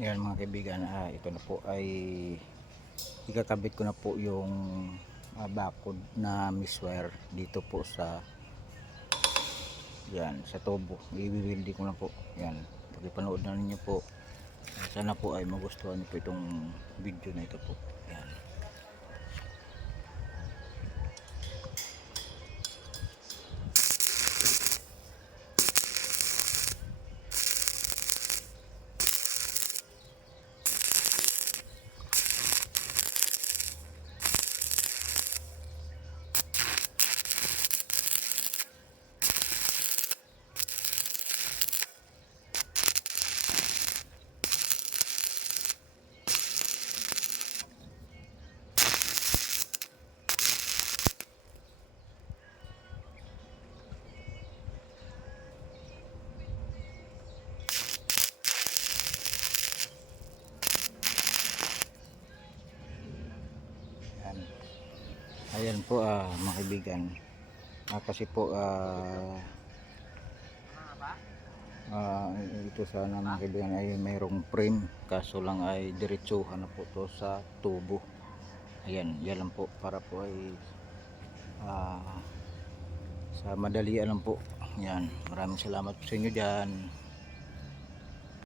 Yan mga kaibigan, ito na po ay ikakabit ko na po yung bakod na miswire dito po sa yan sa tubo. I-welding ko na po yan. Pagpanood na ninyo po, sana po ay magustuhan niyo po itong video na ito po. Yan. Ayan po mga kaibigan, kasi po ito sana mga kaibigan ay mayroong frame, kaso lang ay diretsuhan na po to sa tubo. Ayan, yan lang po para po ay sa madalian lang po. Yan, maraming salamat po sa inyo dyan.